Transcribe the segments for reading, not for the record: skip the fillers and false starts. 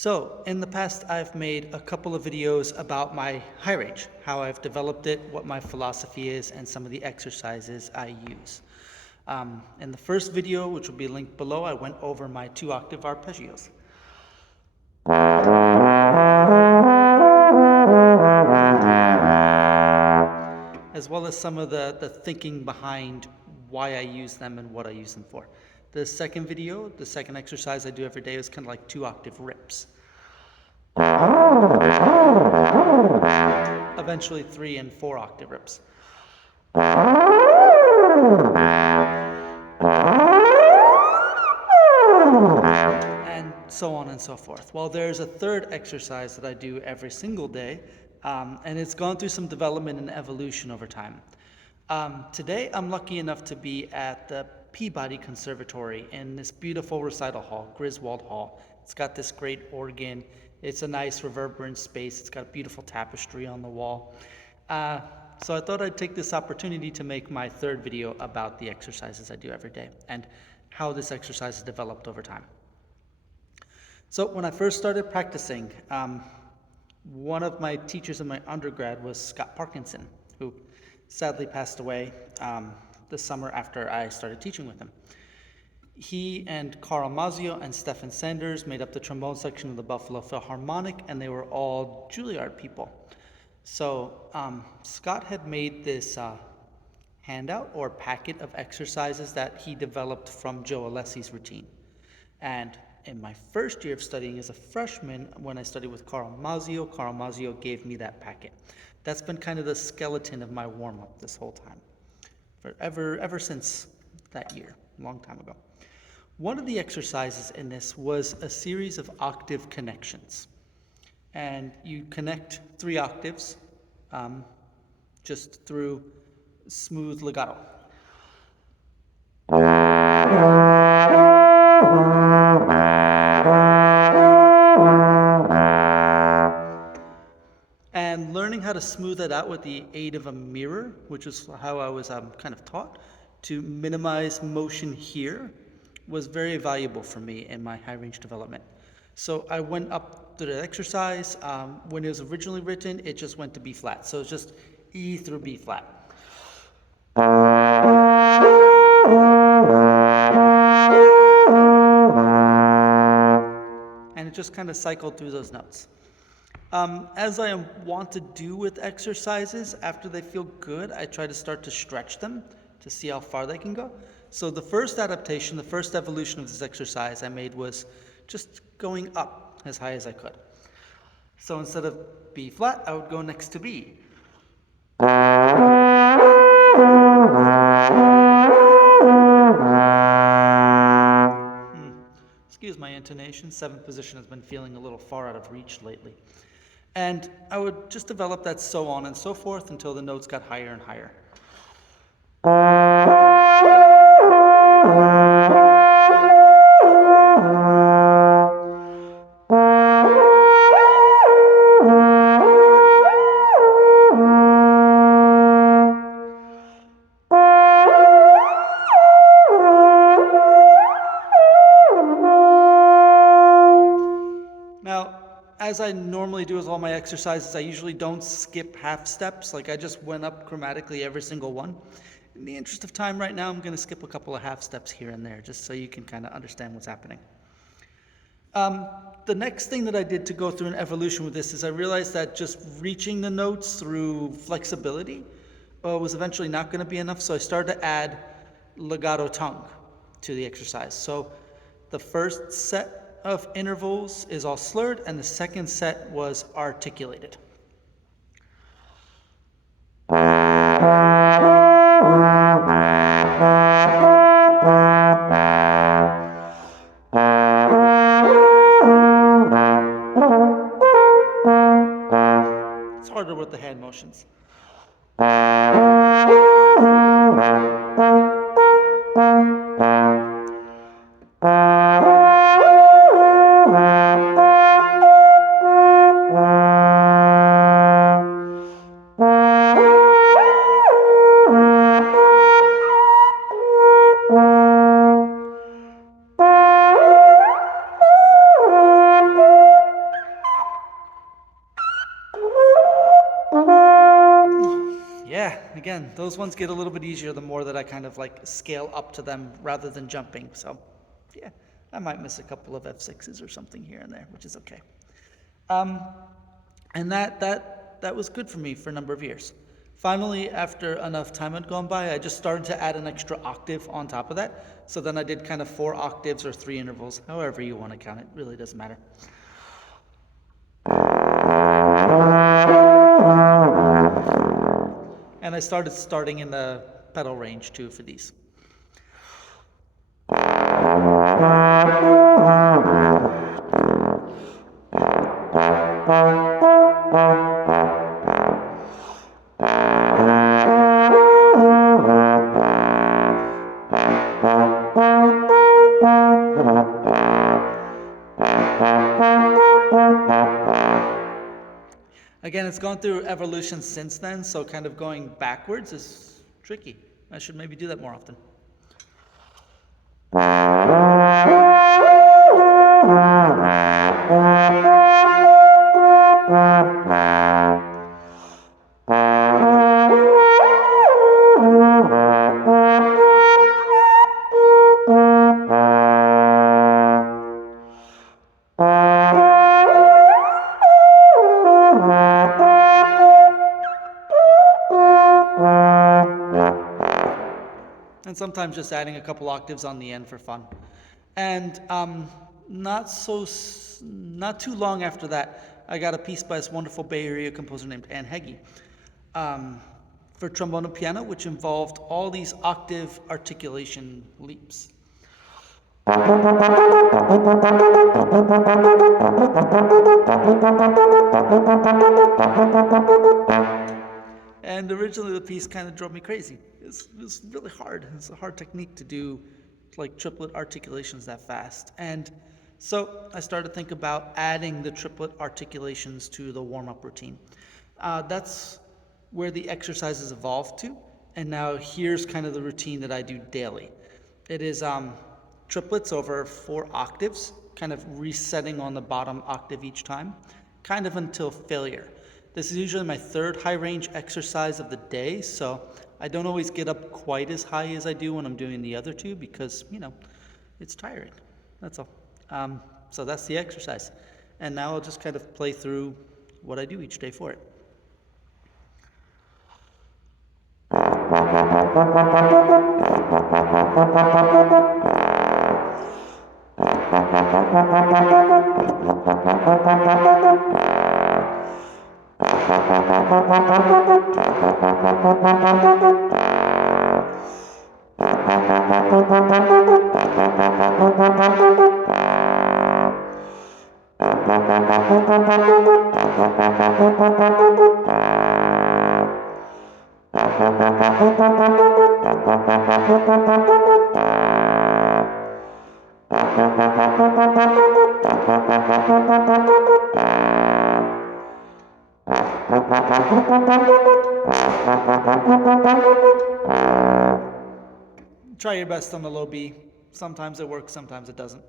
So, in the past, I've made a couple of videos about my high range, how I've developed it, what my philosophy is, and some of the exercises I use. In the first video, which will be linked below, I went over my 2-octave arpeggios. As well as some of the thinking behind why I use them and what I use them for. The second video, the second exercise I do every day is kind of like 2-octave rips. Eventually 3 and 4-octave rips. And so on and so forth. Well, there's a third exercise that I do every single day, and it's gone through some development and evolution over time. Today, I'm lucky enough to be at the Peabody Conservatory in this beautiful recital hall, Griswold Hall. It's got this great organ. It's a nice reverberant space. It's got a beautiful tapestry on the wall. So I thought I'd take this opportunity to make my third video about the exercises I do every day and how this exercise has developed over time. So when I first started practicing, one of my teachers in my undergrad was Scott Parkinson, who sadly passed away the summer after I started teaching with him. He and Carl Mazzio and Stephen Sanders made up the trombone section of the Buffalo Philharmonic, and they were all Juilliard people. So Scott had made this handout or packet of exercises that he developed from Joe Alessi's routine. And in my first year of studying as a freshman, when I studied with Carl Mazzio gave me that packet. That's been kind of the skeleton of my warm-up this whole time, ever since that year, a long time ago. One of the exercises in this was a series of octave connections. And you connect 3 octaves just through smooth legato. And learning how to smooth that out with the aid of a mirror, which is how I was kind of taught, to minimize motion here, was very valuable for me in my high range development. So I went up to the exercise. When it was originally written, it just went to B flat. So it's just E through B flat. And it just kind of cycled through those notes. As I want to do with exercises, after they feel good, I try to start to stretch them to see how far they can go. So the first adaptation, the first evolution of this exercise I made was just going up as high as I could. So instead of B flat, I would go next to B. Excuse my intonation, 7th position has been feeling a little far out of reach lately. And I would just develop that so on and so forth until the notes got higher and higher. Now, as I normally do with all my exercises, I usually don't skip half steps. Like I just went up chromatically every single one. In the interest of time right now, I'm going to skip a couple of half steps here and there, just so you can kind of understand what's happening. The next thing that I did to go through an evolution with this is I realized that just reaching the notes through flexibility was eventually not going to be enough, so I started to add legato tongue to the exercise. So the first set of intervals is all slurred, and the second set was articulated. It's harder with the hand motions. again, those ones get a little bit easier the more that I kind of like scale up to them rather than jumping. So yeah, I might miss a couple of F6s or something here and there, which is okay. And that was good for me for a number of years. Finally, after enough time had gone by, I just started to add an extra octave on top of that. So then I did kind of 4 octaves or 3 intervals, however you want to count it, really doesn't matter. And I starting in the pedal range too for these. Again, it's gone through evolution since then, so kind of going backwards is tricky. I should maybe do that more often. And sometimes just adding a couple octaves on the end for fun. And not too long after that, I got a piece by this wonderful Bay Area composer named Anne Heggie for trombone and piano, which involved all these octave articulation leaps. And originally the piece kind of drove me crazy. It was really hard. It's a hard technique to do like triplet articulations that fast. And so I started to think about adding the triplet articulations to the warm-up routine. That's where the exercises evolved to. And now here's kind of the routine that I do daily. It is triplets over 4 octaves, kind of resetting on the bottom octave each time, kind of until failure. This is usually my 3rd high range exercise of the day, so I don't always get up quite as high as I do when I'm doing the other 2 because, it's tiring. That's all. So that's the exercise. And now I'll just kind of play through what I do each day for it. Try your best on the low B. Sometimes it works, sometimes it doesn't.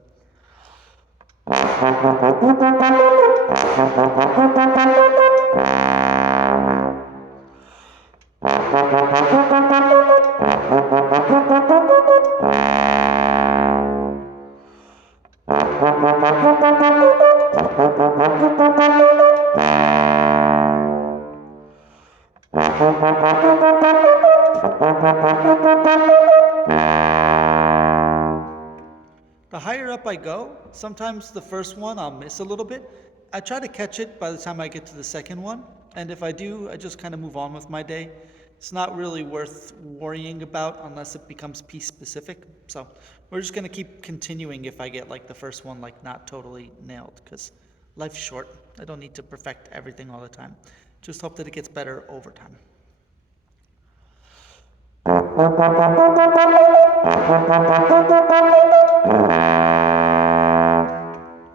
The higher up I go, sometimes the first one I'll miss a little bit. I try to catch it by the time I get to the second one, and if I do, I just kind of move on with my day. It's not really worth worrying about unless it becomes piece specific. So we're just going to keep continuing if I get like the first one like not totally nailed, because life's short. I don't need to perfect everything all the time. Just hope that it gets better over time.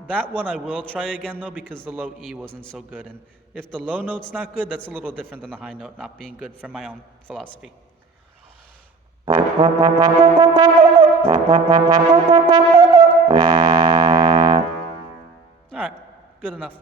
That one I will try again though, because the low E wasn't so good, and if the low note's not good, that's a little different than the high note not being good from my own philosophy. Alright, good enough.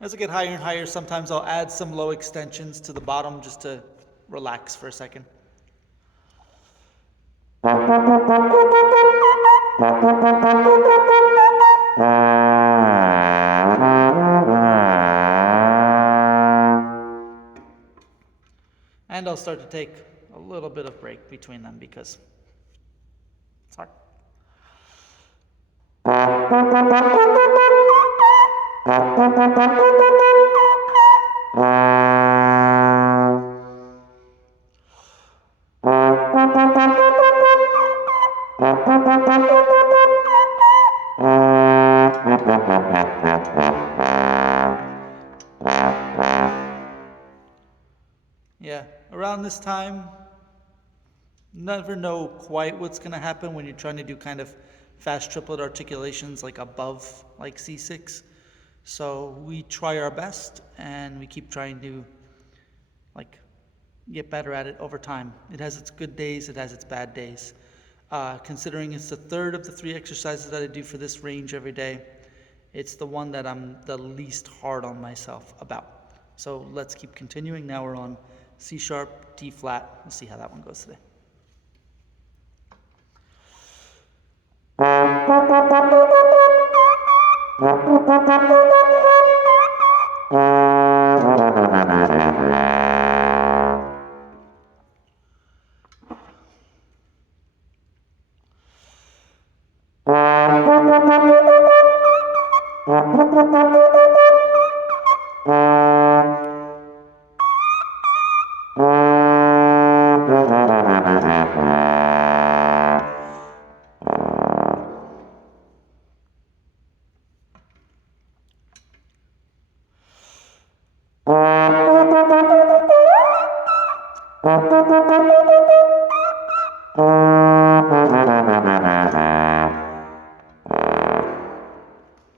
As I get higher and higher, sometimes I'll add some low extensions to the bottom just to relax for a second. And I'll start to take a little bit of break between them because it's hard. Yeah, around this time, never know quite what's going to happen when you're trying to do kind of fast triplet articulations like above like C6. So we try our best and we keep trying to like get better at it over time. It has its good days, it has its bad days. Considering it's the third of the 3 exercises that I do for this range every day, it's the one that I'm the least hard on myself about. So let's keep continuing. Now we're on C sharp, D flat. We'll see how that one goes today.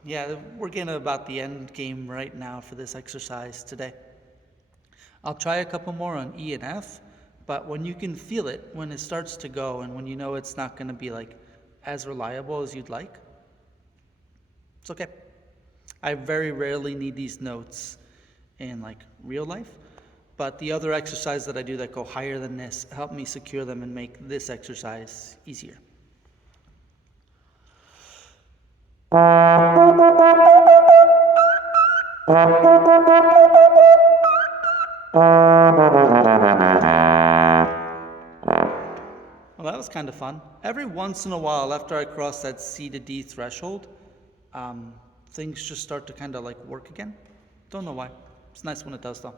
Yeah, we're getting about the end game right now for this exercise today. I'll try a couple more on E and F, but when you can feel it, when it starts to go and when you know it's not going to be like as reliable as you'd like, it's okay. I very rarely need these notes in like real life, but the other exercises that I do that go higher than this help me secure them and make this exercise easier. Well, that was kind of fun. Every once in a while, after I cross that C to D threshold, things just start to kind of like work again. Don't know why. It's nice when it does, though.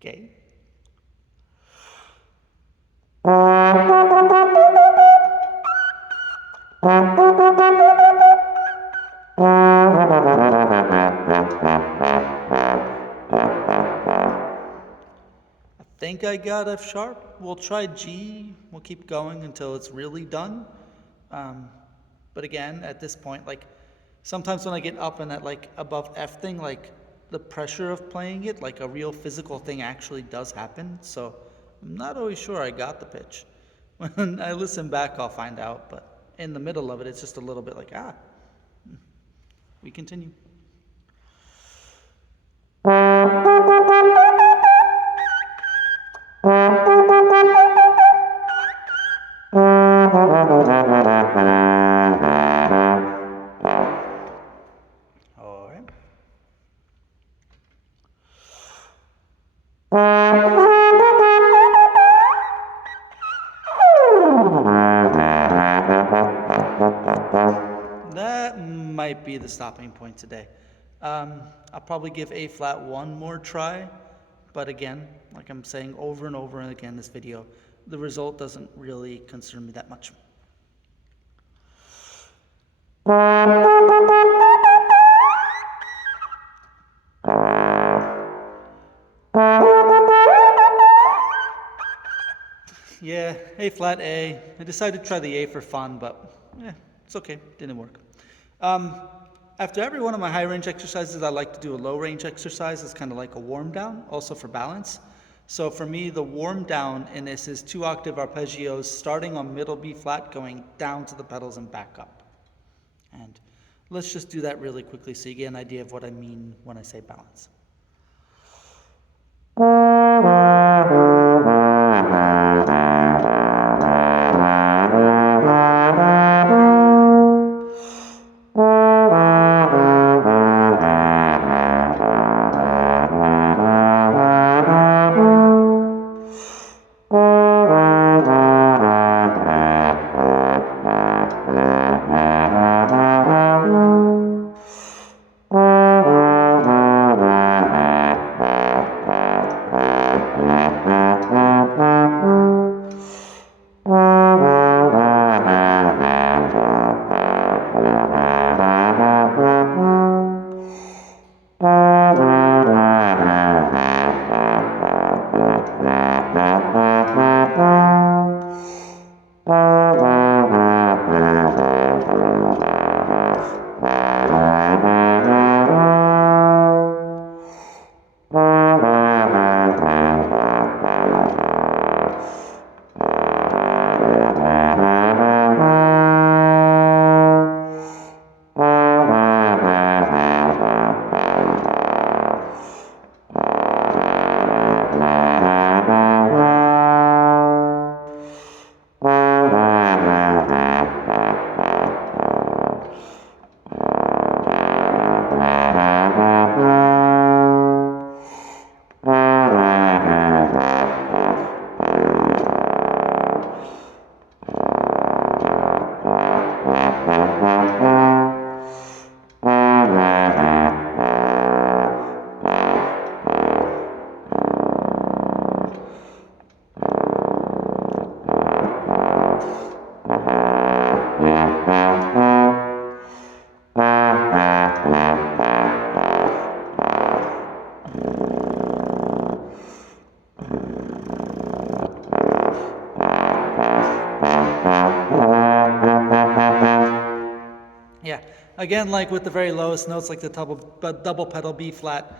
Okay. I think I got F sharp. We'll try G. We'll keep going until it's really done. But again, at this point, like sometimes when I get up and at like above F thing, like the pressure of playing it, like a real physical thing actually does happen. So I'm not always sure I got the pitch. When I listen back, I'll find out. But in the middle of it, it's just a little bit like, we continue. All right. be the stopping point today. I'll probably give A flat one more try, but again, like I'm saying over and over and again in this video, the result doesn't really concern me that much. Yeah, A flat A. I decided to try the A for fun, but it's okay. Didn't work. After every one of my high range exercises, I like to do a low range exercise. It's kind of like a warm down, also for balance. So for me, the warm down in this is 2-octave arpeggios starting on middle B flat, going down to the pedals and back up. And let's just do that really quickly so you get an idea of what I mean when I say balance. Yeah, again, like with the very lowest notes, like the double pedal B flat,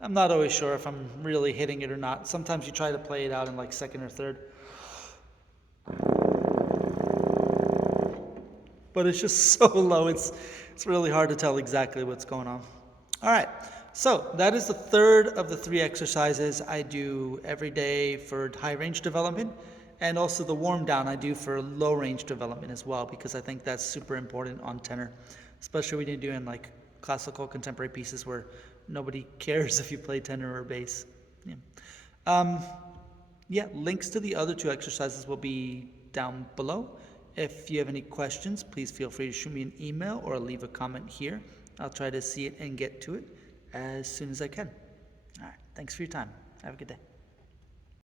I'm not always sure if I'm really hitting it or not. Sometimes you try to play it out in like second or third, but it's just so low, it's really hard to tell exactly what's going on. All right, so that is the third of the 3 exercises I do every day for high range development, and also the warm down I do for low range development as well, because I think that's super important on tenor, especially when you're doing like classical contemporary pieces where nobody cares if you play tenor or bass. Yeah, links to the other 2 exercises will be down below. If you have any questions, please feel free to shoot me an email or leave a comment here. I'll try to see it and get to it as soon as I can. All right, thanks for your time. Have a good day.